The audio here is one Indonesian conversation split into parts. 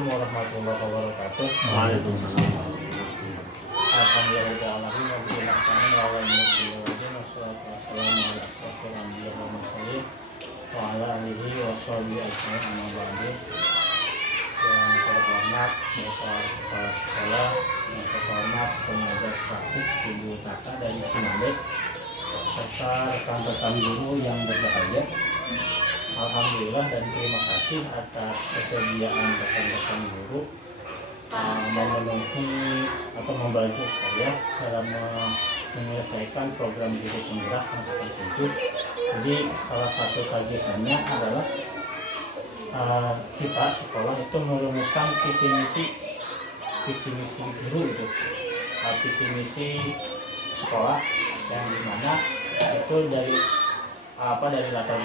Assalamualaikum warahmatullahi wabarakatuh. Waalaikumsalam. Alhamdulillahirrahmanirrahim. Wassalamualaikum warahmatullahi wa alihi washabihi ajmain, amma ba'du. Yang terhormat Bapak Kepala Sekolah, yang terhormat pengajar praktik Ibu Tata dari Cimande, serta rekan-rekan guru yang berbahagia. Alhamdulillah dan terima kasih atas kesediaan rekan-rekan guru memenuhi atau membantu saya dalam menyelesaikan program guru penggerak angkatan 7. Jadi salah satu kajiannya adalah kita sekolah itu merumuskan visi misi guru itu, visi misi sekolah yang dimana itu dari latar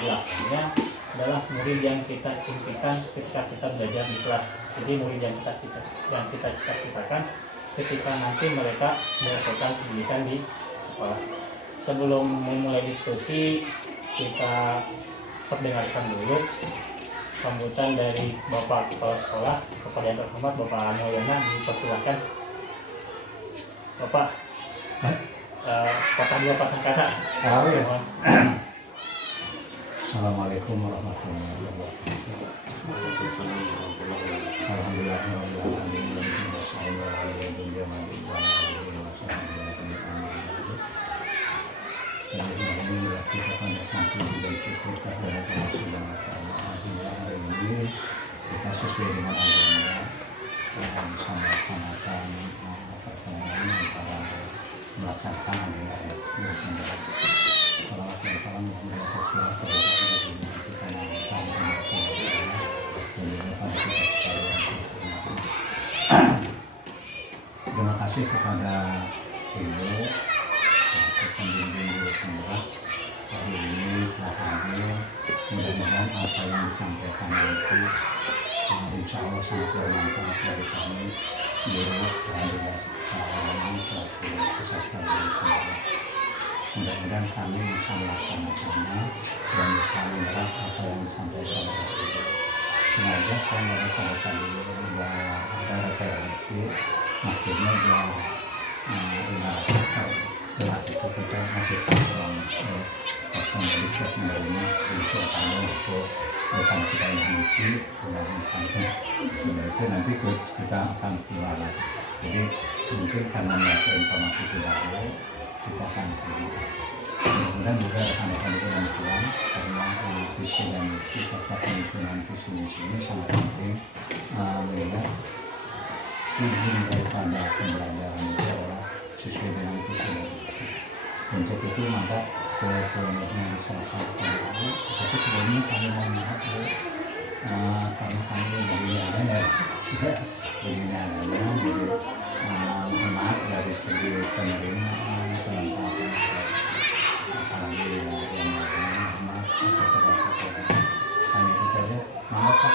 belakangnya adalah murid yang kita impikan ketika kita belajar di kelas. Jadi murid yang kita cita-citakan ketika nanti mereka menyelesaikan pendidikan di sekolah. Sebelum memulai diskusi, kita perdengarkan dulu sambutan dari Bapak Kepala Sekolah. Kepada yang terhormat Bapak Mulyono, dipersilakan Bapak patah kata. Assalamualaikum warahmatullahi wabarakatuh. Kita sesuai dengan agama dan melaksanakan pertemuan antara melaksanakan agama dan salawat dan salam yang berasal dari terima kasih kepada Ibu pembimbing guru penggerak hari ini telah hadir. Mudah-mudahan apa yang disampaikan nanti insya Allah sangat bermanfaat dari kami guru dan juga para selaku peserta guru penggerak. Mudah-mudahan kami bisa melaksanakannya dan bisa menyerap apa yang disampaikan oleh Ibu. Semoga saya merasa dulu bahwa ada referensi maksudnya bahwa kelas itu kita masih kurang personalisasi menerima disiapkan untuk kalau kita yang ngisi dan misalnya itu nanti kita akan keluar. Jadi mungkin karena ada informasi baru kita akan sini. Kemudian juga rekan-rekan yang tuan karena visi dan misi serta pemikiran visi misi ini sangat penting mengingat tujuan daripada pembelajaran itu adalah sesuai dengan visi dan misi. Untuk itu maka sepenuhnya diserahkan kepada Ibu. Tapi sebelumnya kami mau melihat kami begini adanya jadi mohon maaf dari segi penerimaan kelengkapan. Alhamdulillah yang maaf hanya itu saja. Maaf Pak.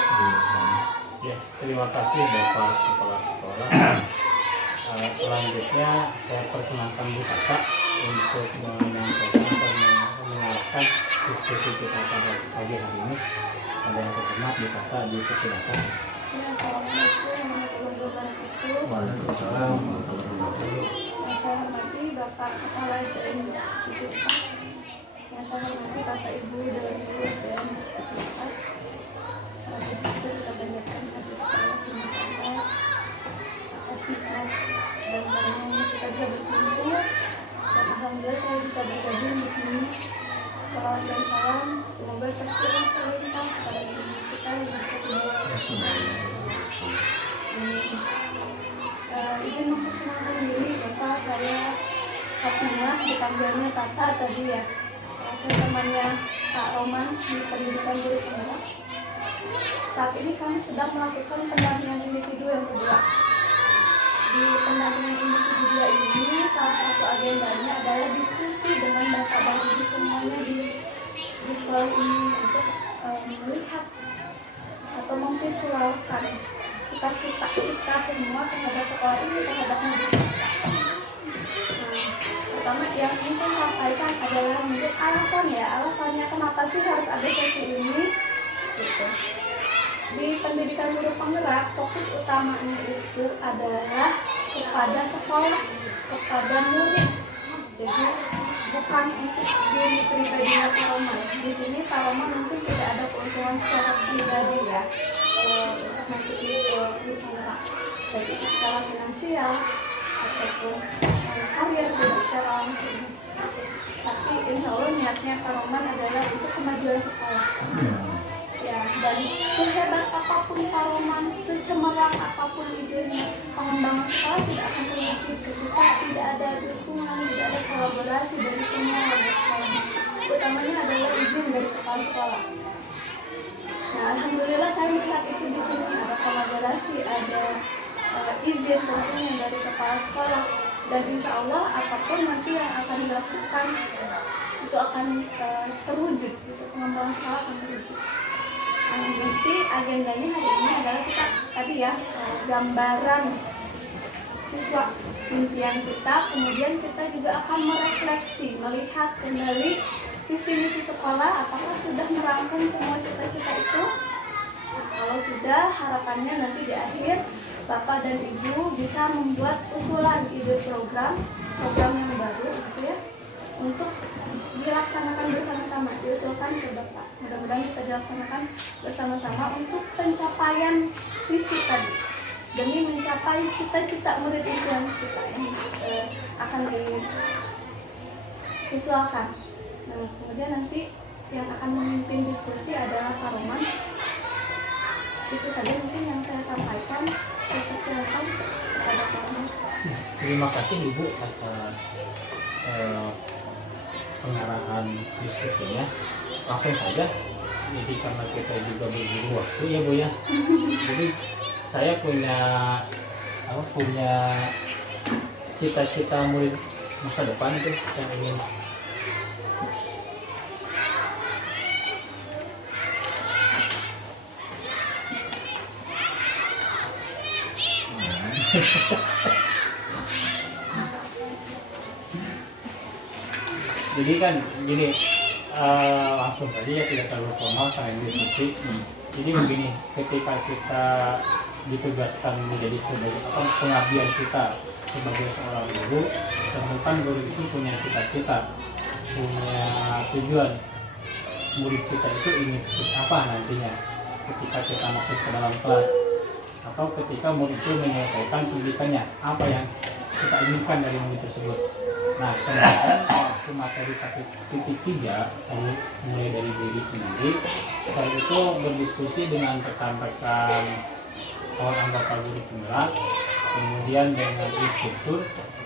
Ya, terima kasih Bapak Kepala Sekolah. Selanjutnya saya perkenalkan Bu Tata untuk menyampaikan atau mengarahkan diskusi kita pada pagi hari ini. Ada yang terhormat Bu Tata, dipersilakan. Assalamualaikum warahmatullahi wabarakatuh. Waalaikumsalam warahmatullahi wabarakatuh. Yang saya hormati Bapak Kepala SDN Institut 4. Yang saya hormati Bapak Ibu dari SDN Institut 4. Di situ kebanyakan hati saya semoga asyikat dan barangnya kita bisa berkumpul. Dan alhamdulillah saya bisa bergabung di sini. Salawat dan salam semoga tercurah terlimpah kepada ibu kita yang bisa dibawa. Izin memperkenalkan diri Bapak, saya Fatimah, dipanggilnya Tata tadi ya. Saya temannya Pak Roman di pendidikan guru penggerak. Saat ini kami sedang melakukan pendampingan individu yang kedua. Di pendampingan individu kedua ini salah satu agendanya adalah diskusi dengan bapak dan ibu semuanya di sekolah ini untuk melihat atau memvisualkan cita-cita kita semua terhadap sekolah ini, terhadap murid kita. Pertama yang ingin saya sampaikan adalah mungkin alasannya kenapa sih harus ada sesi ini gitu. di pendidikan guru penggerak fokus utamanya itu adalah kepada sekolah, kepada murid. Jadi bukan untuk diri pribadinya Pak Roman. Di sini Pak Roman mungkin tidak ada keuntungan secara pribadi ya untuk mengikuti guru penggerak, baik itu secara finansial ataupun karir juga secara langsung. Tapi insya Allah niatnya Pak Roman adalah untuk kemajuan sekolah. Ya, dan sehebat apapun Pak Roman, secemerlang apapun idenya, pengembangan sekolah tidak akan terwujud ketika tidak ada dukungan, tidak ada kolaborasi dari semua warga sekolah. Utamanya adalah izin dari kepala sekolah. Nah, alhamdulillah saya melihat itu di sini ada kolaborasi, ada izin tentunya dari kepala sekolah, dan insya Allah apapun nanti yang akan dilakukan itu akan terwujud, itu pengembangan sekolah akan terwujud. Nanti agendanya hari ini adalah kita tadi ya gambaran siswa impian kita, kemudian kita juga akan merefleksi, melihat kembali visi misi sekolah, apakah sudah merangkum semua cita-cita itu. Nah, kalau sudah, harapannya nanti di akhir Bapak dan Ibu bisa membuat usulan ide program yang baru gitu ya, untuk dilaksanakan bersama-sama, diusulkan ke Bapak. Mudah-mudahan bisa dilaksanakan bersama-sama untuk pencapaian visi tadi, demi mencapai cita-cita murid impian kita yang akan divisualkan. Nah, kemudian nanti yang akan memimpin diskusi adalah Pak Roman. Itu saja mungkin yang saya sampaikan. Saya persilakan kepada Pak Roman. Terima kasih Ibu atas pengarahan diskusinya. Langsung saja, jadi karena kita juga berburu waktu ya Bu ya. Jadi saya punya cita-cita murid masa depan itu yang ingin jadi kan gini, langsung saja ya, tidak terlalu formal karena ini diskusi. Jadi begini, ketika kita ditugaskan menjadi sebagai pengabdian kita sebagai seorang guru, tentukan guru itu punya cita-cita, punya tujuan. Murid kita itu ingin seperti apa nantinya ketika kita masuk ke dalam kelas, atau ketika murid itu menyelesaikan pendidikannya, apa yang kita inginkan dari murid tersebut. Nah, kemudian waktu materi 1.3 mulai dari diri sendiri, saya itu berdiskusi dengan rekan-rekan anggota guru penggerak, kemudian dengan instruktur,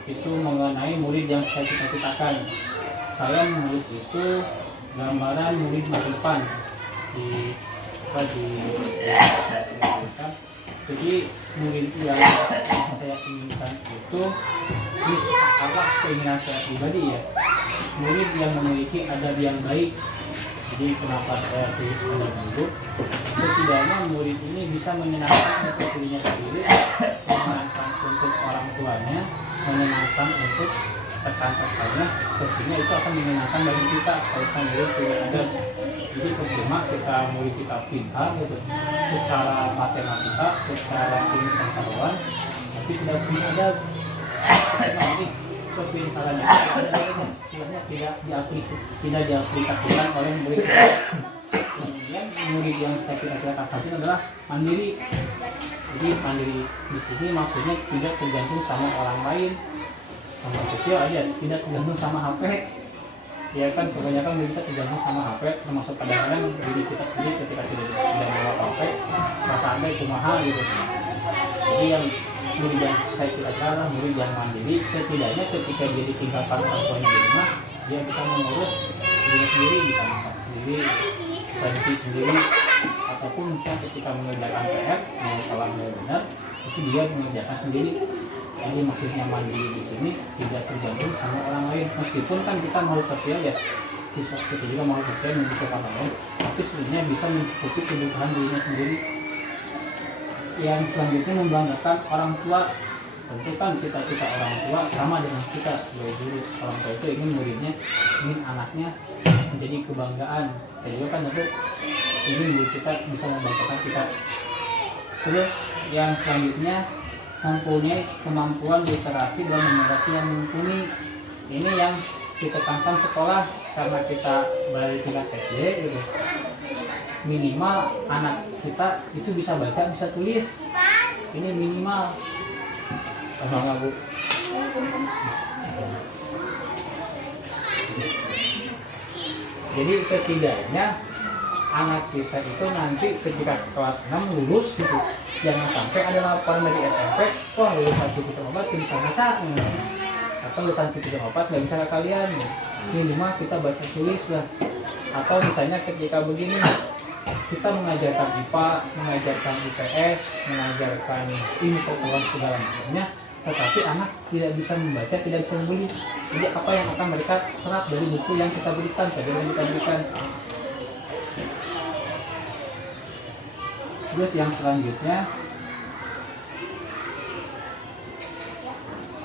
itu mengenai murid yang saya cita-citakan. Saya menulis itu gambaran murid masa depan jadi murid yang saya inginkan itu apa keinginan saya pribadi ya, murid yang memiliki adab yang baik. Jadi kenapa saya pilih adab buruk, setidaknya murid ini bisa menyenangkan untuk dirinya sendiri, menyenangkan untuk orang tuanya, menyenangkan untuk rekan-rekannya, tentunya itu akan menyenangkan bagi kita kalau murid punya adab. Jadi percuma kita murid kita pintar gitu secara matematika, secara ilmu pengetahuan, tapi tidak punya adab. Nanti kepintarannya istilahnya tidak diaplikasikan oleh murid kita. Kemudian murid yang saya kira-kira itu adalah mandiri. Jadi mandiri di sini maksudnya tidak tergantung sama orang lain, sama sosial aja, tidak tergantung sama HP. Ya kan kebanyakan kita tergantung sama HP, termasuk kadang-kadang diri kita sendiri ketika tidak bawa HP, perasaannya kumaha gitu. Jadi yang murid yang saya kira-kira adalah murid yang mandiri, setidaknya ketika dia ditinggalkan orang tuanya di rumah, dia bisa mengurus diri sendiri, bisa masak sendiri, bisa cuci sendiri, ataupun misalnya ketika mengerjakan PR, mau salah mau benar, itu dia mengerjakan sendiri. Jadi maksudnya mandiri di sini tidak tergantung sama orang lain. Meskipun kan kita mau sosial ya, siswa kita juga mau sosial membutuhkan orang lain, tapi sebenarnya bisa mencukupi kebutuhan dirinya sendiri. Yang selanjutnya membanggakan orang tua. Tentu kan cita-cita orang tua sama dengan kita sebagai guru. Orang tua itu ingin muridnya, ingin anaknya menjadi kebanggaan. Saya juga kan tentu ini guru kita bisa membantu kita. Terus yang selanjutnya mempunyai kemampuan literasi dan numerasi yang mumpuni. Ini yang ditekankan sekolah karena kita dari tingkat SD gitu. Minimal anak kita itu bisa baca, bisa tulis. Ini minimal. Paham nggak, Bu? Jadi setidaknya anak kita itu nanti ketika kelas 6 lulus gitu, jangan sampai ada laporan dari SMP, wah lulusan Cipinang Opat bisa baca, atau lulusan Cipinang Opat nggak bisa ke kalian. Minimal kita baca tulis lah. Atau misalnya ketika begini, kita mengajarkan IPA, mengajarkan IPS, mengajarkan ilmu pengetahuan segala macamnya, tetapi anak tidak bisa membaca, tidak bisa membeli. Jadi apa yang akan mereka serap dari buku yang kita berikan, pelajaran yang kita berikan. Terus yang selanjutnya,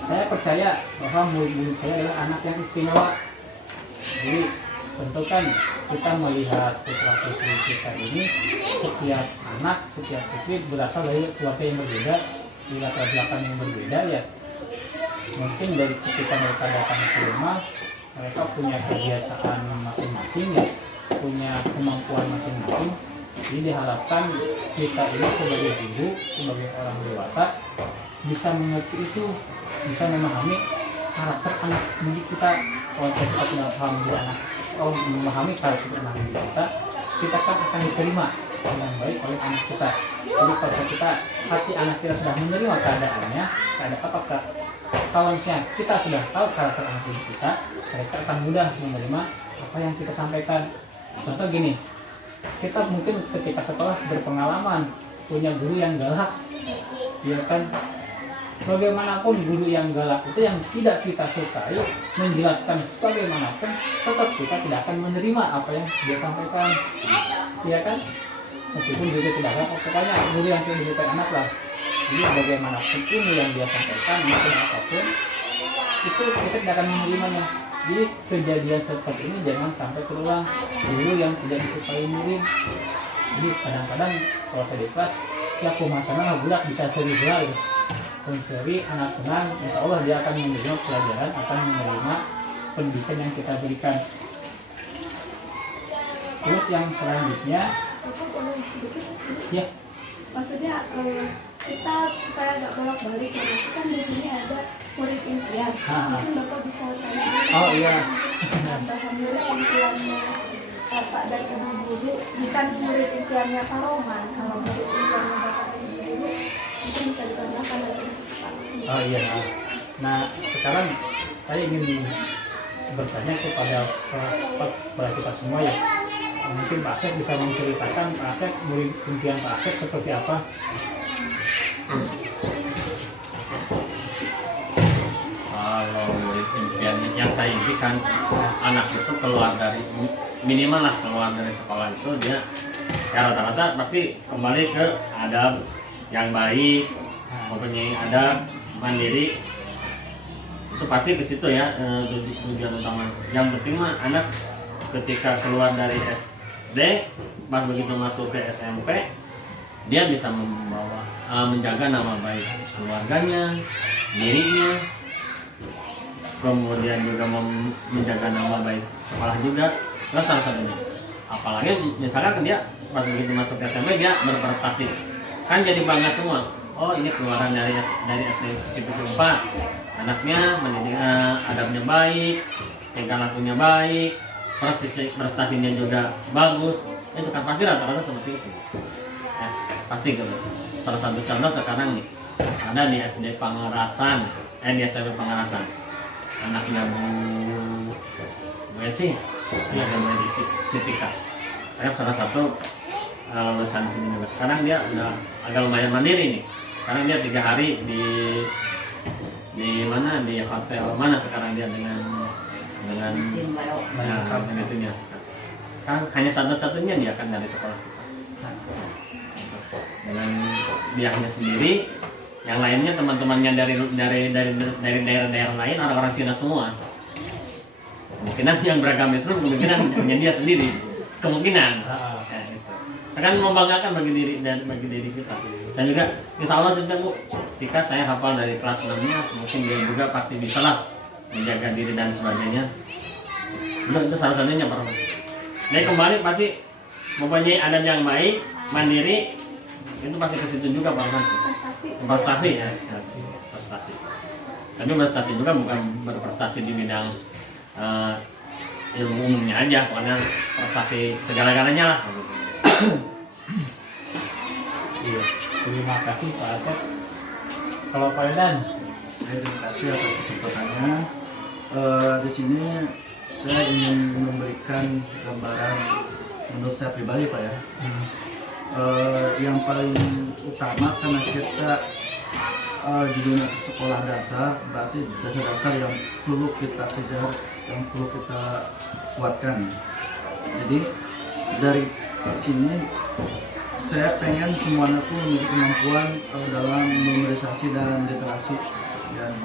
saya percaya bahwa murid-murid saya adalah anak yang istimewa. Jadi tentu kan kita melihat putra putri kita ini, setiap anak, setiap putri berasal dari keluarga yang berbeda, di latar belakang yang berbeda ya. Mungkin dari ketika mereka datang ke rumah, mereka punya kebiasaan masing-masing ya, punya kemampuan masing-masing. Jadi diharapkan kita ini sebagai guru, sebagai orang dewasa bisa mengerti itu, bisa memahami karakter anak didik kita. Kalau kita tidak paham di anak, memahami karakter anak didik kita kan akan diterima dengan baik oleh anak kita. Jadi kalau kita hati anak kita sudah menerima keadaannya, keadaan apakah kalau misalnya kita sudah tahu karakter anak didik kita, mereka akan mudah menerima apa yang kita sampaikan. Contoh gini, kita mungkin ketika sekolah berpengalaman punya guru yang galak, ya kan? Bagaimanapun guru yang galak itu yang tidak kita sukai, menjelaskan sebagaimanapun, tetap kita tidak akan menerima apa yang dia sampaikan, ya kan? Meskipun guru tidak galak, pokoknya guru yang tidak disukai anak lah. Jadi bagaimanapun ilmu yang dia sampaikan, mungkin apapun, itu kita tidak akan menerimanya. Jadi kejadian seperti ini jangan sampai terulang. Guru yang tidak disukai murid. Jadi kadang-kadang kalau saya di kelas, ya kumaha lah budak bisa seri budak gitu. Seri anak senang, insya Allah dia akan menerima pelajaran, akan menerima pendidikan yang kita berikan. Terus yang selanjutnya, ya. Maksudnya kita supaya nggak bolak-balik, kan di sini ada murid impian. Mungkin Bapak bisa tanya. Oh iya. Tambahan murid impiannya Bapak dan Ibu Guru, bukan murid impiannya Pak Roman. Kalau murid impiannya Bapak dan Ibu Guru, mungkin bisa ditambahkan lagi Pak. Oh iya. Nah sekarang saya ingin bertanya kepada kita semua ya. Mungkin Pak Asep bisa menceritakan Pak Asep murid impian Pak Asep seperti apa? Kalau murid impian yang saya impikan, anak itu keluar dari minimal lah keluar dari sekolah itu dia ya rata-rata pasti kembali ke adab yang baik, mempunyai adab, mandiri. Itu pasti ke situ ya tujuan utama. Yang penting mah anak ketika keluar dari SD, pas begitu masuk ke SMP, dia bisa membawa menjaga nama baik keluarganya, dirinya, kemudian juga menjaga nama baik sekolah juga. Terus salah satunya, apalagi misalkan dia pas begitu masuk ke SMP dia berprestasi, kan jadi bangga semua. Oh ini keluaran dari SD Cipinang 4, anaknya adabnya baik, tingkah lakunya baik, prestasinya juga bagus. Itu kan pasti rata-rata seperti itu ya, pasti gitu. Salah satu contoh sekarang nih ada di SD Pangarasan, di SMP Pangarasan, anaknya Bu Eti, anaknya Bu Eti Sitika, saya salah satu lulusan sini juga. Sekarang dia udah agak lumayan mandiri nih, karena dia 3 hari di mana, di hotel mana sekarang dia dengan itunya. Sekarang hanya satu-satunya dia akan dari sekolah kita. Dengan dia hanya sendiri, yang lainnya teman-temannya dari daerah-daerah lain orang-orang Cina semua. Kemungkinan yang beragama Islam kemungkinan hanya dia sendiri. Kemungkinan. Gitu. akan membanggakan bagi diri dan bagi diri kita. Dan juga insya Allah juga Bu, ketika saya hafal dari kelas 6-nya, mungkin dia juga pasti bisa lah menjaga diri dan sebagainya. Itu salah satunya Pak Roman. Jadi kembali pasti mempunyai adab yang baik, mandiri, itu pasti ke situ juga Pak Roman. Prestasi ya, prestasi. Tapi prestasi juga bukan berprestasi di bidang ilmu umumnya aja, pokoknya prestasi segala-galanya lah. Iya, terima kasih Pak Asep. Kalau Pak Edan, Terima kasih atas kesempatannya. Di sini saya ingin memberikan gambaran menurut saya pribadi Pak ya. Yang paling utama karena kita judulnya sekolah dasar, berarti dasar-dasar yang perlu kita kejar, yang perlu kita kuatkan. Jadi dari sini saya pengen semuanya tuh memiliki kemampuan dalam memobilisasi dan literasi dan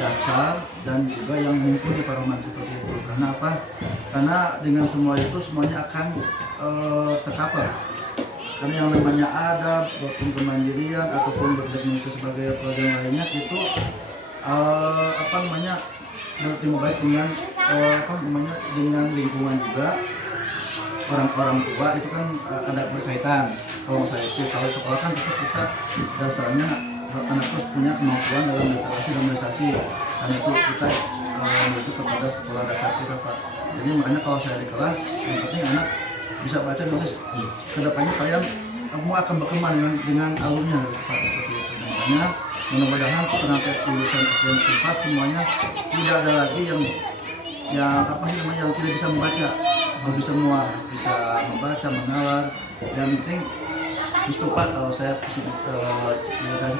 dasar dan juga yang mumpuni Pak Roman seperti itu. Karena apa? Karena dengan semua itu semuanya akan tercover. Karena yang namanya adab, ataupun kemandirian ataupun bertindak manusia sebagai pelajaran lainnya itu berterima baik dengan dengan lingkungan juga. Orang-orang tua itu kan ada berkaitan. Kalau saya itu kalau sekolah kan tetap kita dasarnya anak terus punya kemampuan dalam literasi dan memobilisasi. Karena itu kita menuju kepada sekolah dasar kita Pak. Jadi makanya kalau saya di kelas yang penting anak bisa baca nulis. Kedepannya kalian akan berkembang dengan alumnya Pak seperti itu. Makanya mudah-mudahan setelah lulusan SDN 4 semuanya tidak ada lagi yang tidak bisa membaca. Bisa semua bisa membaca, menalar, dan penting itu Pak kalau saya saya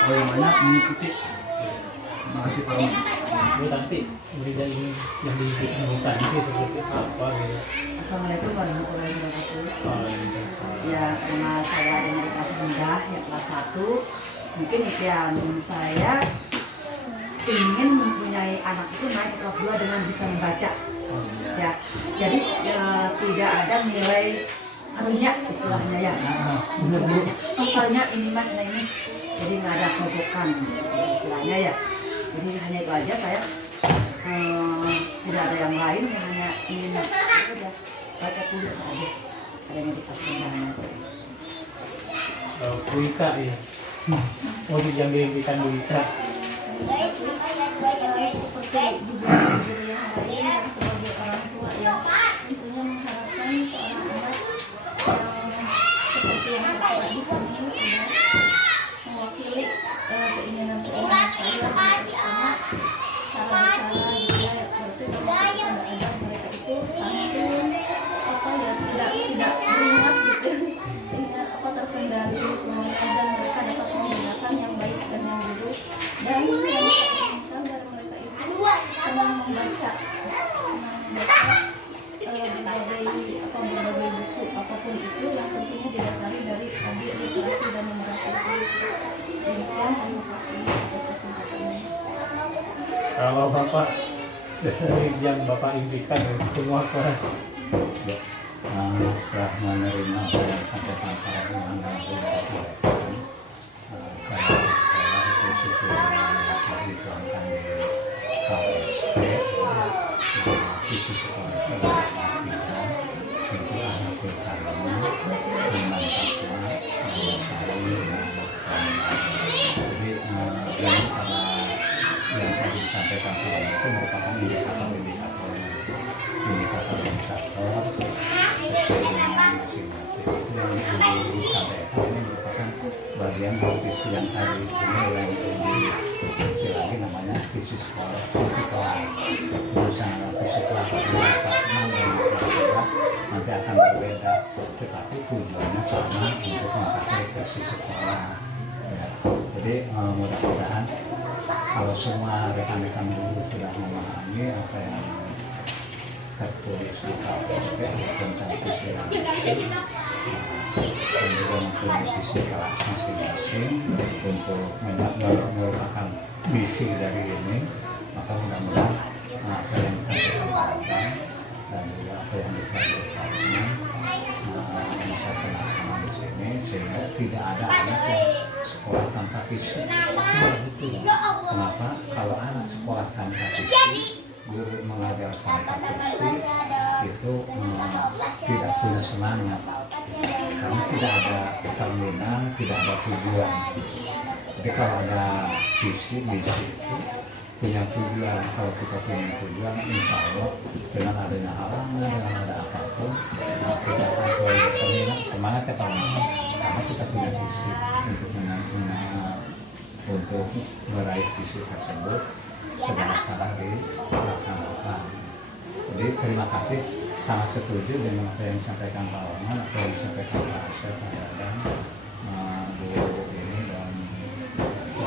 kalau yang banyak mengikuti. Terima kasih Pak Roman. Bu nanti berita ini yang dibikin hutan itu seperti apa gitu. Assalamualaikum warahmatullahi wabarakatuh. Oh, Ya, karena saya ada yang kelas rendah, ya kelas 1, mungkin impian saya ingin mempunyai anak itu naik ke kelas 2 dengan bisa membaca. Ya, jadi tidak ada nilai karunia istilahnya ya. Karunia ini mah ini, jadi nggak ada sogokan istilahnya ya. Jadi hanya itu aja saya tidak ada yang lain, hanya ingin udah baca tulis saja. Adanya di kelas rendah. Bu Ika ya. Oh, yang diimpikan Bu Ika. Seperti juga guru yang lain dan sebagai orang tua ya, tentunya mengharapkan seorang anak seperti yang Bapak di sini sudah mewakili keinginan saya, pertama cara bicara juga ya, berarti kalau ada mereka itu santun tidak beringas gitu, terkendali semuanya dan mereka dapat menggunakan yang baik dan yang buruk, dan yang kita inginkan dari mereka itu senang membaca berbagai buku apapun itu yang tentunya didasari dari tadi literasi dan numerasi itu. Demikian, terima kasih atas kesempatannya. Kalau Bapak dari yang Bapak impikan semua kelas. Setelah menerima apa yang disampaikan para pengantar direktur, kalau sekolah itu sesuai dituangkan di KSP, visi sekolah sebagai kita untuk anak utamanya memantapkan saling jadi yang yang tadi disampaikan itu merupakan indikator sesuai dengan masing-masing yang disampaikan ini merupakan bagian dari visi yang tadi ini yang visi lagi namanya visi sekolah visi kelas misalnya visi kelas nanti akan berbeda tetapi tujuannya sama untuk mencapai visi sekolah ya. Jadi mudah-mudahan kalau semua rekan-rekan guru sudah memahami apa yang tertulis di KSP tentang visi dan juga mempunyai visi kelas masing-masing untuk merupakan misi dari ini, maka mudah-mudahan apa yang disampaikan dan juga apa yang dipelajari bisa terlaksana di sini sehingga tidak ada anak yang sekolah tanpa fisik. Kenapa? Kalau anak sekolah tanpa fisik, guru mengajarkan tanpa fisik itu tidak punya semangat karena tidak ada determinan, tidak ada tujuan. Jadi kalau ada visi misi itu punya tujuan. Kalau kita punya tujuan, insya Allah dengan adanya halangan, dengan ada apapun, kita akan selalu determinan, semangat kita karena kita punya visi untuk meraih visi tersebut segala cara dilaksanakan. Jadi terima kasih, sangat setuju dengan apa yang disampaikan Pak Orman, apa yang disampaikan Pak Asep, dan Bu ini dan Bu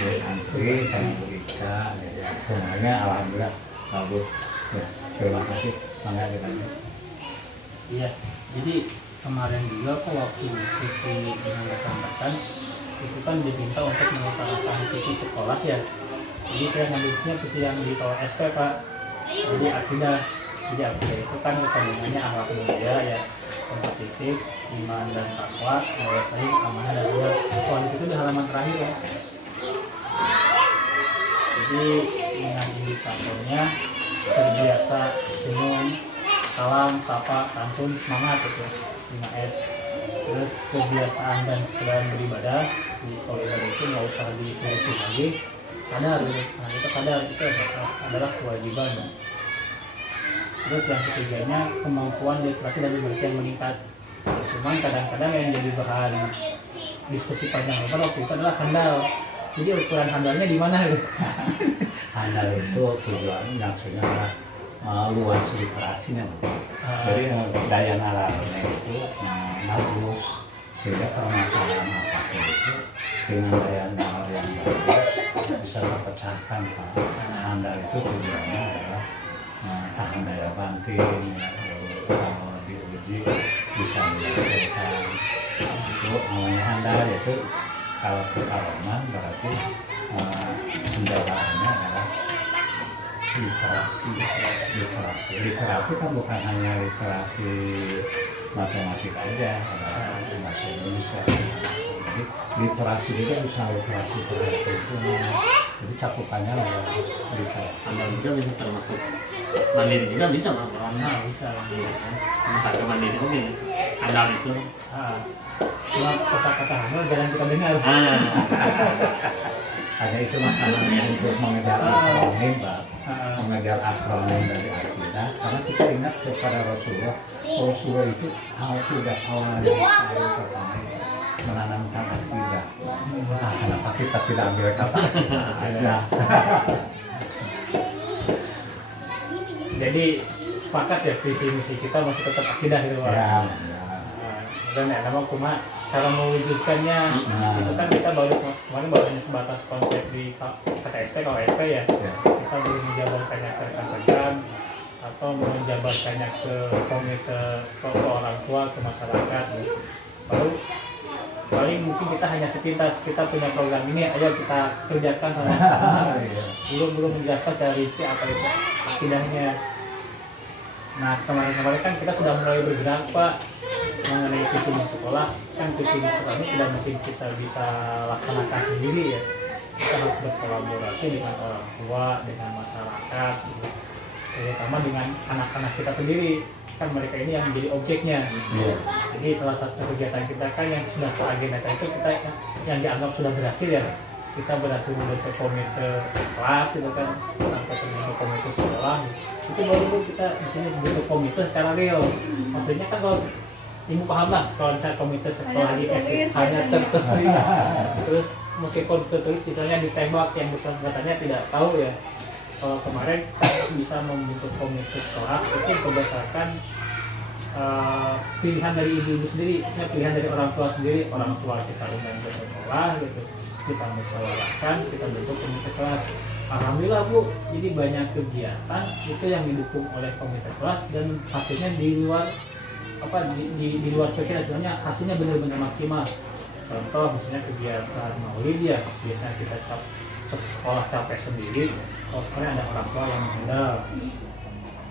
Antri, saya Bu Ika, ya, semuanya alhamdulillah bagus. Ya, terima kasih. Mangga dilanjut. Iya, jadi kemarin juga kok waktu sisi dengan rekan-rekan itu kan diminta untuk melaksanakan visi sekolah ya. Jadi saya ngambilnya visi yang di SP Pak. Jadi akidah itu kan kandungannya akhlak mulia ya, kompetitif, iman dan takwa, menguasai amanah dan adil. Di situ di halaman terakhir ya. Jadi dengan indikatornya terbiasa senyum, salam, sapa, santun, semangat itu 5S. Terus kebiasaan dan kesadaran beribadah di koridor itu nggak usah disuruh lagi, sadar gitu. Nah kita sadar itu adalah kewajiban. Terus yang ketiganya kemampuan literasi dan numerasi yang meningkat. Cuman kadang-kadang yang jadi bahan diskusi panjang lebar waktu itu adalah handal. Jadi ukuran handalnya di mana gitu? Handal itu tujuannya maksudnya adalah luas literasinya. Jadi daya nalarnya itu bagus, sehingga permasalahan apapun itu dengan daya nalar yang bagus bisa terpecahkan Pak. Handal itu tujuannya adalah tahan daya banting, kalau diuji bisa menyelesaikan. Itu namanya handal, itu kalau kekalaman berarti kendaraannya adalah literasi kan bukan hanya literasi matematika aja, ada bahasa Indonesia. Jadi literasi juga bisa literasi terhadap lingkungan. Jadi cakupannya literasi. Handal juga bisa termasuk mandiri juga bisa Pak. Nah bisa. Misalkan mandiri oke. Handal itu. Cuma kata-kata handal jangan kita dengar. Hanya itu masalahnya untuk mengejar akronim, Pak. Mengejar akronim dari akidah, karena kita ingat kepada Rasulullah itu tugas awal yang paling pertama menanamkan akidah. Kenapa kita tidak ambil kata akidah? Jadi sepakat ya visi misi kita masih tetap akidah gitu Pak. Ya. Dan nama cuma cara mewujudkannya itu kan kita kemarin baru hanya sebatas konsep di KTSP kalau SP ya. Kita belum menjabarkannya ke rekan-rekan atau menjabarkannya ke komite, ke orang tua, ke masyarakat. Baru paling mungkin kita hanya sepintas, kita punya program ini, ayo kita kerjakan sama-sama. Belum menjelaskan cara rinci apa itu akidahnya. Nah kemarin-kemarin kan kita sudah mulai bergerak Pak mengenai visi misi sekolah. Kan visi misi sekolah ini tidak mungkin kita bisa laksanakan sendiri ya. Kita harus berkolaborasi dengan orang tua, dengan masyarakat, gitu. Terutama dengan anak-anak kita sendiri. Kan mereka ini yang menjadi objeknya. Jadi salah satu kegiatan kita kan yang sudah teragendakan itu kita yang dianggap sudah berhasil ya. Kita berhasil membentuk komite kelas gitu kan, sampai membentuk komite sekolah. Itu baru kita di sini membentuk komite secara real. Maksudnya kan kalau ibu paham lah kalau misalnya komite sekolah di SD hanya tertulis, terus meskipun tertulis misalnya ditembak yang bersangkutannya tidak tahu ya. Kalau kemarin kita bisa membentuk komite kelas itu berdasarkan pilihan dari ibu-ibu sendiri, pilihan dari orang tua sendiri. Orang tua kita undang ke sekolah gitu, kita musyawarahkan, kita bentuk komite kelas. Alhamdulillah Bu, jadi banyak kegiatan itu yang didukung oleh komite kelas dan hasilnya di luar di luar pikiran, sebenarnya hasilnya benar-benar maksimal. Contoh misalnya kegiatan maulid ya, biasanya kita sekolah capek sendiri, kalau sekarang ada orang tua yang menghandal.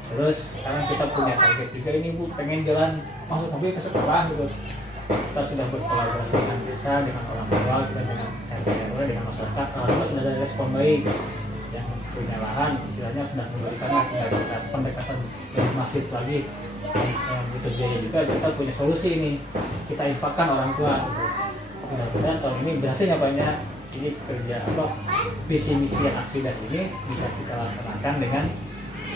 Terus sekarang kita punya target juga ini Bu, pengen jalan masuk mobil ke sekolah gitu. Kita sudah berkolaborasi dengan desa, dengan orang tua, kita dengan RT RW, dengan masyarakat. Alhamdulillah sudah ada respon baik. Yang punya lahan istilahnya sudah memberikan kita pendekatan lebih masif lagi. Yang butuh biaya juga kita punya solusi ini. Kita infakkan orang tua gitu. Mudah-mudahan tahun ini berhasilnya banyak. Ini kerja visi misi yang akidah ini bisa kita laksanakan dengan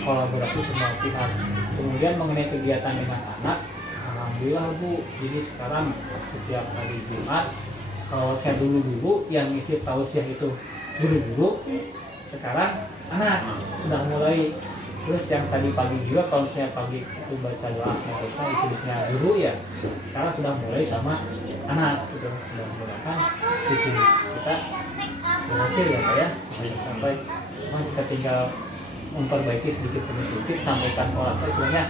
kolaborasi semua pihak. Kemudian mengenai kegiatan dengan anak, alhamdulillah Bu, jadi sekarang setiap hari Jumat, kalau saya dulu yang isi tausiah itu dulu, sekarang anak sudah mulai. Terus yang tadi pagi juga, kalau saya pagi itu baca doa Asmaul itu isinya dulu ya, sekarang sudah mulai sama anak gitu. Mudah-mudahan visi kita berhasil ya Pak ya, sampai kita tinggal memperbaiki sedikit demi sedikit, sampaikan orang tua, istilahnya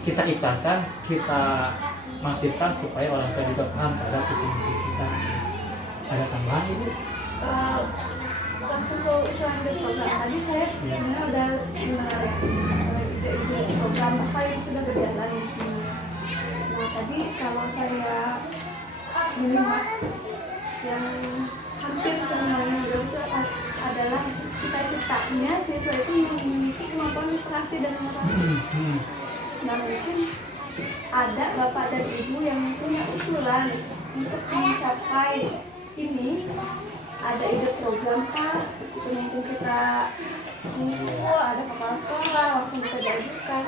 kita iklankan, kita masifkan supaya orang tua juga paham terhadap visi misi kita. Ada tambahan Ibu? Langsung ke usulan dari program tadi saya sebenarnya udah menarik ide-ide program apa yang sudah berjalan di sini. Nah tadi kalau saya menyimak yang hampir semuanya itu adalah cita-citanya siswa itu memiliki kemampuan literasi dan numerasi. Nah mungkin ada bapak dan ibu yang punya usulan untuk mencapai ini. Ada ide program Pak, itu mungkin kita ada kepala sekolah langsung bisa diajukan.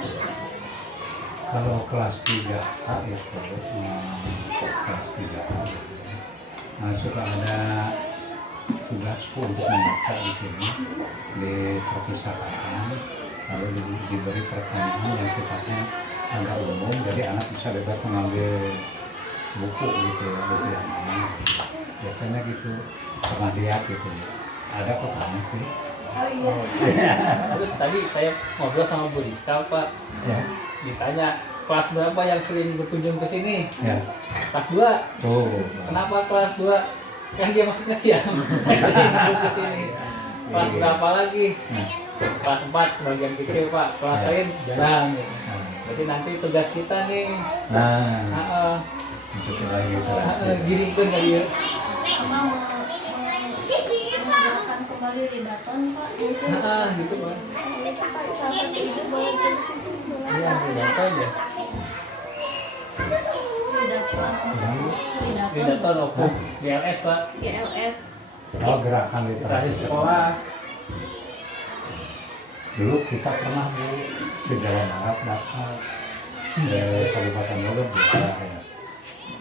Kalau kelas 3A ya kelas 3A suka ada tugasku untuk membaca di sini di perpustakaan, lalu diberi pertanyaan yang sifatnya agak umum, jadi anak bisa bebas mengambil buku gitu ya, buku yang mana biasanya gitu, pernah lihat gitu, ada kok banyak sih. Oh iya. Terus tadi saya ngobrol sama Bu Rizka Pak, Ya. ditanya kelas berapa yang sering berkunjung ke sini? Ya. Kelas 2. Tuh. Kenapa kelas 2? Kan dia maksudnya siang. Berkunjung ke sini. Kelas berapa lagi? Kelas 4 sebagian kecil Pak. Kelas lain jarang. Jadi nanti tugas kita nih. Nah, itu lagi literasi. Giringkan kali ya. Sama mengerjakan kembali redaton Pak. Mungkin Gitu Pak. itu Pak salah satu ide boleh dari situ. Iya, redaton ya. Redaton open GLS Pak. GLS. Oh, gerakan literasi Literasi sekolah. Dulu kita pernah di Sejalan Arab datang dari Kabupaten Bogor ya.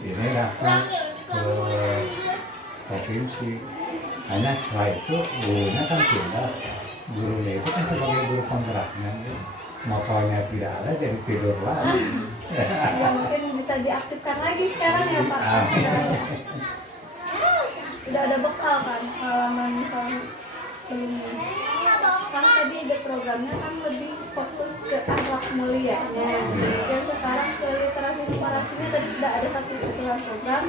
Ini datang ke provinsi. Hanya setelah itu gurunya kan pindah. Gurunya itu kan sebagai guru penggeraknya. Motornya tidak ada, jadi tidur lagi. Ya mungkin bisa diaktifkan lagi sekarang ya Pak. Sudah ada bekal kan halaman sebelumnya. Kan tadi ide programnya kan lebih fokus ke akhlak mulianya. Dan sekarang ke literasi numerasinya tadi sudah ada satu usulan program.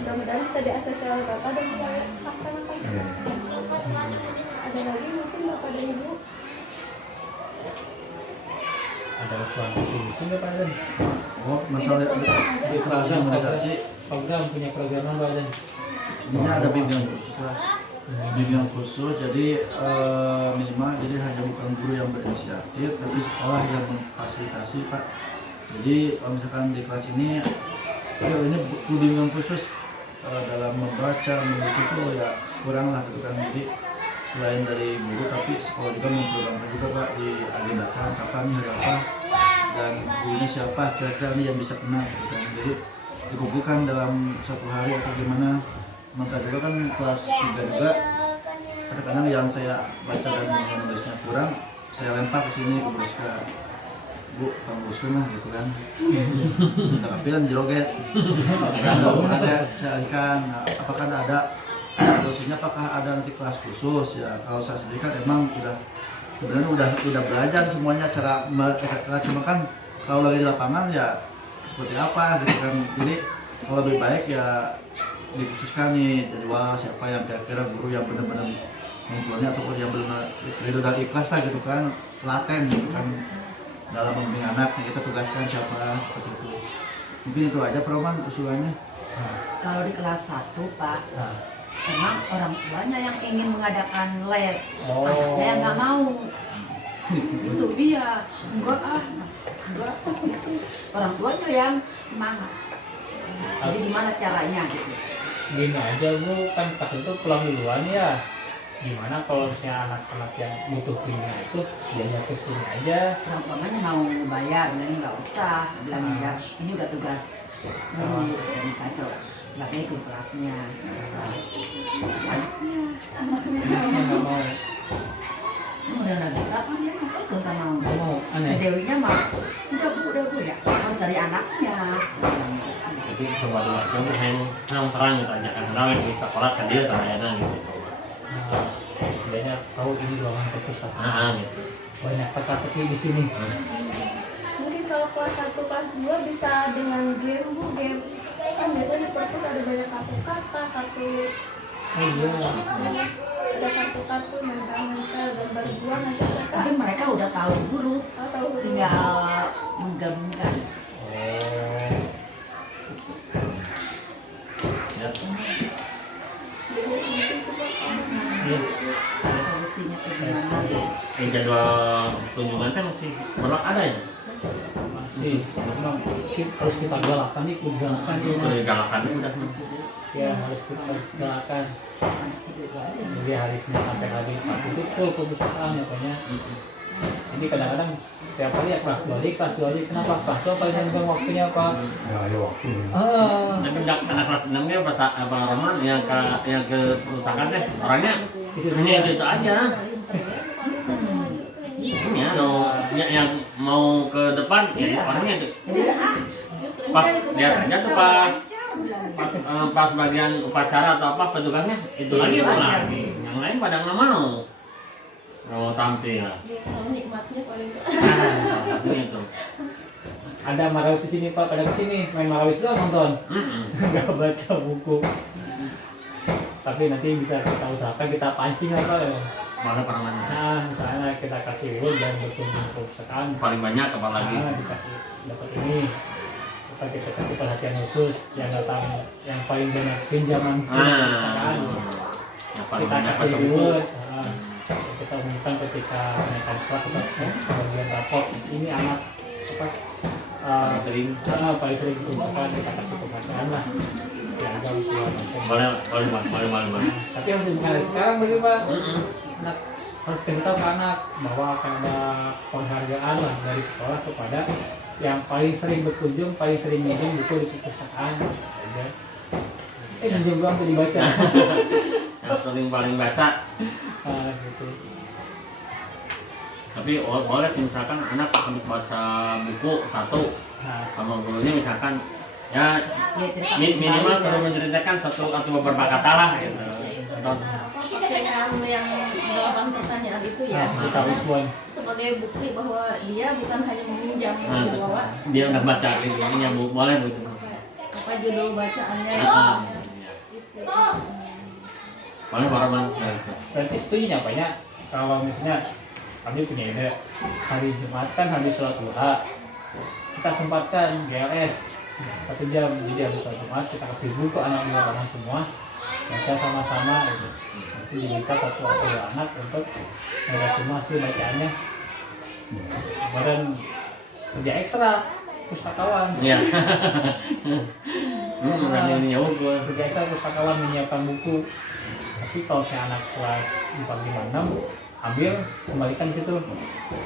Mudah-mudahan bisa diaksesi oleh Bapak dan bisa laksanakan. Ada lagi mungkin Bapak dan Ibu? Ada usulan visi nggak Pak Dan? Oh, masalah literasi numerisasi Program punya program apa Dan? ini ada bimbingan khusus lah. Bimbingan khusus, jadi minimal jadi hanya bukan guru yang berinisiatif, tapi sekolah yang memfasilitasi Pak. Jadi kalau misalkan di kelas ini, ini bimbingan khusus dalam membaca, menulis itu ya kurang lah gitu kan. Jadi selain dari guru, tapi sekolah juga memprogramkan juga Pak, diagendakan kapan nih hari apa dan gurunya siapa kira-kira nih yang bisa kena gitu kan. Jadi dikumpulkan dalam satu hari atau gimana. Maka juga kan kelas 3 juga kadang-kadang yang saya baca dan menulisnya kurang, saya lempar ke sini ke Rizka, Bu, kamu uruskan lah gitu kan. Minta kapiran jeroget. Maka saya alihkan, apakah ada solusinya, apakah ada nanti kelas khusus ya. Kalau saya sendiri kan emang sebenarnya udah belajar semuanya cara cuma kan kalau lagi di lapangan ya seperti apa gitu kan. Jadi kalau lebih baik ya dikhususkan nih jadwal siapa yang kira-kira guru yang benar-benar mengikuti ataupun yang benar-benar ridho dan ikhlas lah gitu kan, telaten gitu kan. dalam membimbing anak yang kita tugaskan siapa seperti itu. Mungkin itu aja Pak Roman usulannya. Kalau di kelas 1 Pak, Nah, emang orang tuanya yang ingin mengadakan les, Oh. anaknya yang nggak mau. Itu dia, enggak gitu. Orang tuanya yang semangat. Jadi gimana caranya gitu? gini aja Bu, kan pas itu pulang duluan ya. Gimana kalau misalnya anak-anak yang butuh bimbingan itu diajak ke sini aja. Orang tuanya mau bayar, bilang nggak usah, bilang ya ini udah tugas guru dan saya sebagai guru kelasnya, nggak usah. Anaknya nggak mau. Udah lagi kapan dia mau ikut nggak mau? Nggak mau, aneh. Dewinya mau, udah bu ya harus dari anaknya. Tapi coba dulu yang terang gitu aja kan terang di sekolah kan dia sarjana gitu. Nah, kayaknya tahu ini ruangan perpustakaan. Gitu. Banyak teka-teki di sini. Mungkin kalau kelas 1, kelas 2 bisa dengan game Bu, game kan biasanya di perpus ada banyak kartu kata, kartu Oh iya. ada kartu-kartu nempel-nempel gambar buah nanti mereka Tapi mereka udah tahu guru, tahu tinggal menggabungkan. Oh. Ya. jadi mungkin coba Iya. Solusinya ke gimana? Jadwal kunjungan kan masih belum ada ya. Masih. Memang harus kita galakkan nih, galakkan Itu ini. galakan udah masih. Ya harus kita galakkan. Itu aja. Jadi hari Senin sampai hari Sabtu itu full perpustakaan pokoknya. Jadi kadang-kadang setiap hari ya kelas 2 hari, kenapa kelas 2 paling senggang waktunya apa? Ya ada waktu. Tapi anak kelas 6 nya apa Roman yang ke perusahaan teh orangnya Itu hanya itu aja. Ya, yang mau ke depan ya orangnya itu. Jadi Pas dia kerja tuh pas bagian upacara atau apa petugasnya itu lagi apa lagi. Yang lain pada nggak mau tampil. nikmatnya paling Nah, salah satunya itu. ada Marawis di sini Pak, pada kesini main Marawis doang nonton. Nggak baca buku. Tapi nanti bisa kita usahakan kita pancing apa ya. Mana pengalaman Nah, misalnya kita kasih rule dan berkunjung ke perpustakaan. paling banyak apalagi. Nah, dikasih dapat ini. Kita kasih perhatian khusus yang datang yang paling banyak pinjaman ke perpustakaan. Yang paling Kita banyak kasih baca buku. reward. Kita umumkan ketika naikkan kelas atau bagian raport ini anak apa paling sering ditemukan, kita kasih pembacaan lah ya agak usia macam. Boleh. Tapi harus dimulai sekarang bagi Pak. Anak harus kasih tahu ke anak bahwa akan ada penghargaan lah dari sekolah kepada yang paling sering berkunjung, paling sering minjem buku di perpustakaan aja. Minjem doang tuh dibaca. Yang paling baca. Gitu. Tapi boleh sih misalkan anak habis baca buku satu Nah, sama gurunya misalkan ya ya cerita minimal kembali, suruh ya. menceritakan satu atau beberapa kata lah gitu. Atau pakai yang jawaban pertanyaan itu ya kita respon. sebagai bukti bahwa dia bukan hanya meminjam Nah, bahwa dia udah baca ini ya Bu, boleh Bu itu. apa judul bacaannya Ah, isi. boleh Roman seperti itu. Berarti setuju nyapanya kalau misalnya kami punya ide hari Jumat kan habis sholat duha kita sempatkan GLS 1 jam, jadi habis sholat Jumat kita kasih buku anak di lapangan semua baca sama-sama gitu. Nanti diminta 1 atau 2 anak untuk baca semua hasil bacaannya. Kemudian kerja ekstra pustakawan. Iya. Berani ini jauh gue. Kerja ekstra pustakawan menyiapkan buku. Tapi kalau saya anak kelas 4, 5, 6 ambil kembalikan di situ.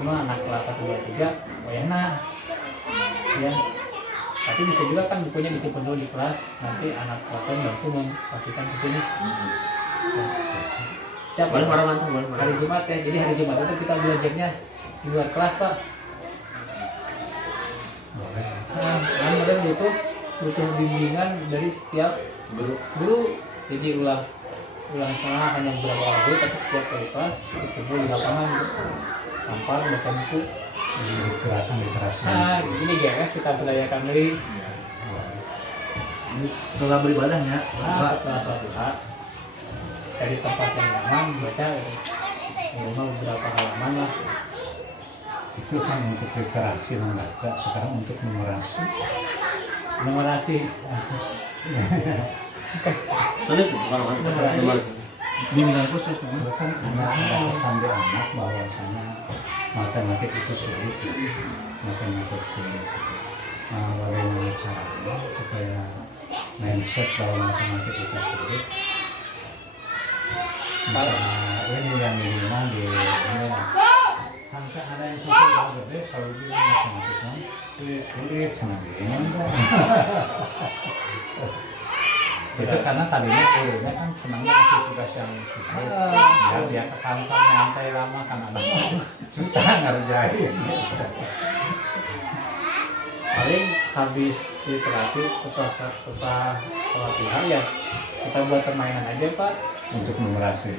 Cuma anak kelas 1, 2, 3 wayana ya. Tapi bisa juga kan bukunya disimpan dulu di kelas, nanti anak kelasnya bantu membagikan ke sini. Siap Boleh Pak? Roman boleh. Hari Jumat ya, jadi hari Jumat itu kita belajarnya di luar kelas Pak. Boleh. Nah, kemudian butuh bimbingan dari setiap guru. Jadi ulang sana hanya beberapa orang guru, tapi setiap kali kelas berkumpul di lapangan gitu. Tampar baca buku. Gerakan literasi. Nah, ini GS kita berdayakan dari Setelah beribadahnya, setelah sholat duha cari tempat yang nyaman baca gitu. Minimal beberapa halaman lah. itu kan untuk literasi membaca, sekarang untuk numerasi. Sulit tuh orang numerasi. Bimbingan khusus memang. kan anak sampai anak bahwasanya matematik itu sulit, matematik sulit. Nah, bagaimana caranya supaya mindset bahwa matematik itu sulit bisa ini yang minimal di ini lah. Sampai ada yang susah yang gede selalu bilang matematik kan sulit senang itu karena tadinya gurunya kan senangnya kasih tugas yang susah ya dia ke kantor nyantai lama kan anak susah ngerjain. Paling habis literasi setelah pelatihan ya kita buat permainan aja Pak, untuk numerasi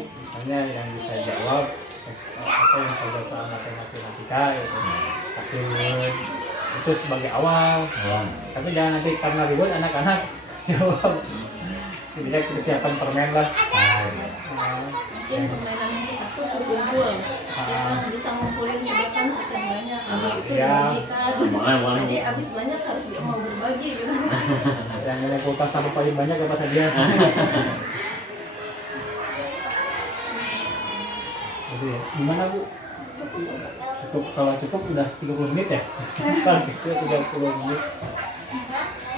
misalnya yang bisa jawab apa yang saya soal matematika itu kasih itu sebagai awal, tapi jangan nanti karena ribut anak-anak jawab. Setidaknya kita siapkan permen lah. Mungkin permainan yang satu kumpul, siapa bisa ngumpulin sedotan sekian banyak, habis itu Ya. dibagikan. Jadi habis banyak harus dia mau berbagi gitu. Yang punya kulkas sama paling banyak dapat hadiah. Jadi ya, gimana Bu? Cukup, kalau cukup udah 30 menit ya? Kan itu udah 10 menit.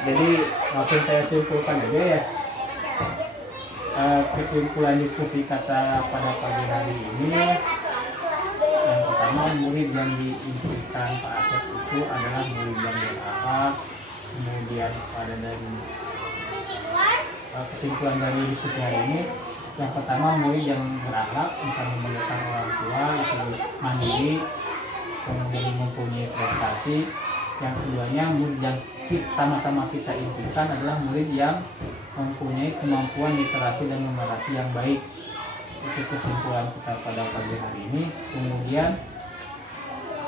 Jadi langsung saya simpulkan aja ya. Kesimpulan diskusi kata pada pagi hari ini, yang pertama murid yang diimpikan Pak Asep itu adalah murid yang berakhlak. Kemudian pada dari kesimpulan dari diskusi hari ini, yang pertama murid yang berakhlak bisa membanggakan orang tua, terus mandiri, kemudian mempunyai prestasi. Yang keduanya murid yang sama-sama kita impikan adalah murid yang mempunyai kemampuan literasi dan numerasi yang baik. Itu kesimpulan kita pada pagi hari ini. Kemudian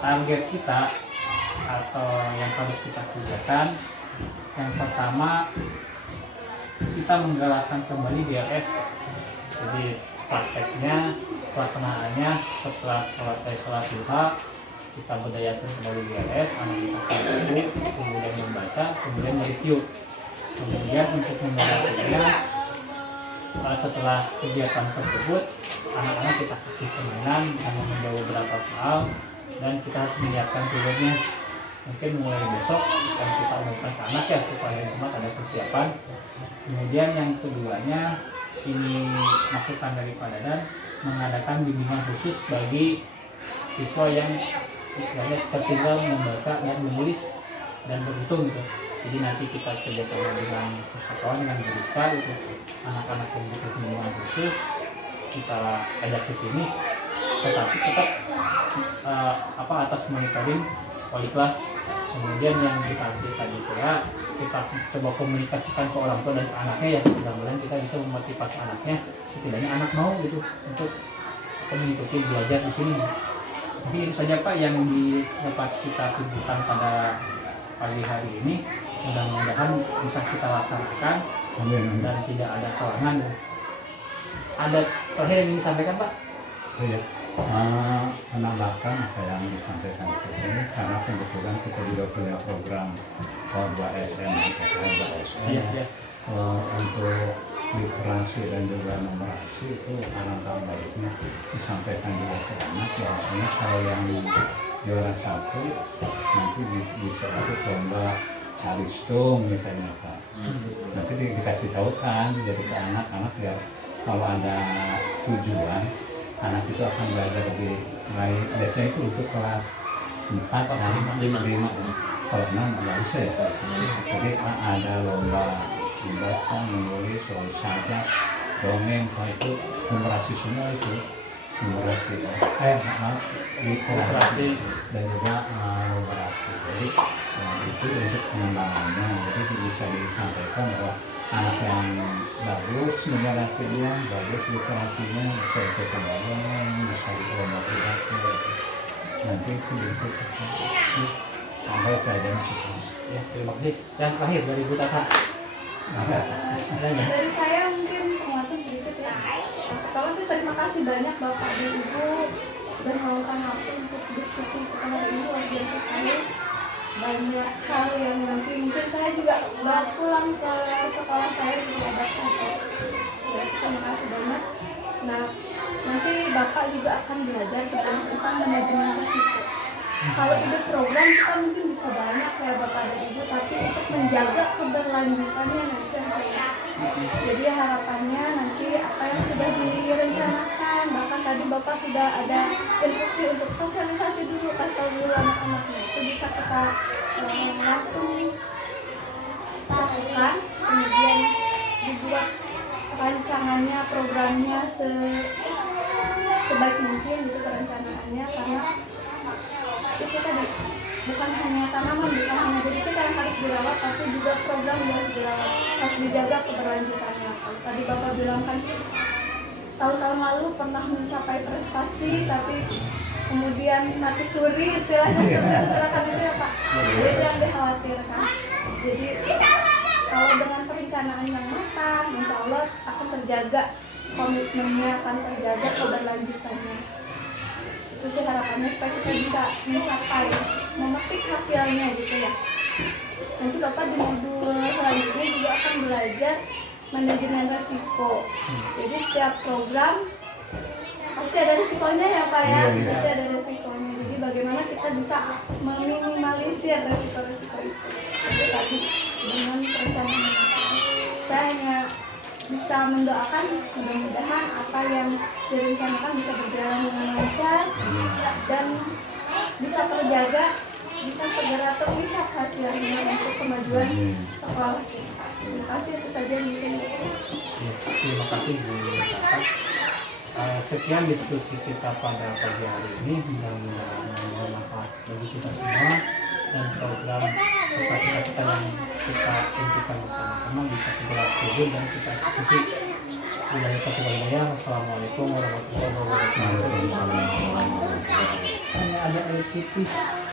target kita atau yang harus kita kerjakan, yang pertama kita menggalakkan kembali DLS. Jadi prakteknya, pelaksanaannya setelah selesai sholat duha kita berdayakan kembali DLS, anak kita satu, kemudian membaca, kemudian mereview. Kemudian untuk membacaannya setelah kegiatan tersebut anak-anak kita kasih permainan hanya menjawab beberapa soal dan kita harus menyiapkan tugasnya. Mungkin mulai besok akan kita umumkan ke anak ya supaya Jumat ada persiapan. Kemudian yang keduanya ini masukan dari Pak Dadan mengadakan bimbingan khusus bagi siswa yang istilahnya tertinggal membaca dan menulis dan berhitung gitu. Jadi nanti kita kerjasama dengan pustakawan dengan Buriska itu anak-anak yang butuh bimbingan khusus kita ajak ke sini, tetapi tetap atas monitoring wali kelas. Kemudian yang dipanggil tadi pula kita coba komunikasikan ke orang tua dan ke anaknya ya, mudah-mudahan kita bisa memotivasi anaknya, setidaknya anak mau gitu untuk mengikuti belajar di sini. Jadi itu saja Pak yang dapat kita sebutkan pada pagi hari ini. Mudah-mudahan bisa kita laksanakan dan tidak ada kelangan. Ada terakhir yang ingin disampaikan Pak? Iya. Menambahkan apa yang disampaikan ini karena kebetulan kita juga punya program Korba SM untuk literasi dan juga numerasi itu alangkah baiknya disampaikan juga ke anak bahwasanya kalau yang juara satu nanti bisa ikut lomba cari stung misalnya Pak. Nanti dikasih tahu kan jadi ke anak-anak ya kalau ada tujuan anak itu akan belajar lebih baik. Biasanya itu untuk kelas 4 dan 5. Kalau 6 nggak bisa ya Pak. Jadi ada lomba membaca, menulis, soal sajak, dongeng, itu numerasi semua itu. Numerasi, literasi dan juga numerasi. Jadi itu untuk pengembangannya. Jadi bisa disampaikan bahwa anak yang bagus numerasinya, bagus literasinya, bisa ikut pengembangan, bisa ikut lomba pidato. Nanti itu bentuk sampai saja masuk. Ya, terima kasih. Yang terakhir dari Bu Tata. Dari saya mungkin penguatan sedikit ya. Pertama sih terima kasih banyak Bapak dan Ibu meluangkan waktu untuk diskusi kita hari ini luar biasa sekali. Banyak hal yang nanti mungkin saya juga bawa pulang ke sekolah saya untuk adaptasi. Ya, terima kasih banyak. Nah, nanti Bapak juga akan belajar tentang manajemen risiko. Kalau ide program kita mungkin bisa banyak ya Bapak dan Ibu, tapi untuk menjaga keberlanjutannya nanti yang saya. Jadi harapannya nanti apa yang sudah direncanakan, bahkan tadi Bapak sudah ada instruksi untuk sosialisasi dulu, kasih tahu dulu anak-anaknya, itu bisa kita langsung lakukan, kemudian dibuat rancangannya, programnya sebaik mungkin gitu perencanaannya, karena itu tadi bukan hanya tanaman, bukan hanya jadi kita yang harus dirawat, tapi juga program yang harus dirawat, harus dijaga keberlanjutannya. Tadi Bapak bilang kan tahun-tahun lalu pernah mencapai prestasi, tapi kemudian mati suri istilahnya kecelakaan itu ya Pak. Jadi jangan dikhawatirkan. Jadi kalau dengan perencanaan yang matang, insya Allah akan terjaga komitmennya, akan terjaga keberlanjutannya. Itu sih harapannya supaya kita bisa mencapai, memetik hasilnya gitu ya. Nanti Bapak di modul selanjutnya juga akan belajar manajemen resiko. Jadi setiap program pasti ada risikonya ya Pak ya, pasti ada risikonya. Jadi bagaimana kita bisa meminimalisir risiko-risiko itu. Jadi tadi dengan perencanaan saya hanya bisa mendoakan mudah-mudahan apa yang direncanakan bisa berjalan dengan lancar dan bisa terjaga, bisa segera terlihat hasilnya untuk kemajuan sekolah kita. Terima kasih, itu saja mungkin. Ya, terima kasih Bu Tata. Sekian diskusi kita pada pagi hari ini, mudah-mudahan bermanfaat bagi kita semua dan program serta cita-cita yang kita impikan bersama-sama bisa segera turun dan kita eksekusi. Wabillahi taufiq wal hidayah. Wassalamualaikum warahmatullahi wabarakatuh. Waalaikumsalam. Hanya ada air putih.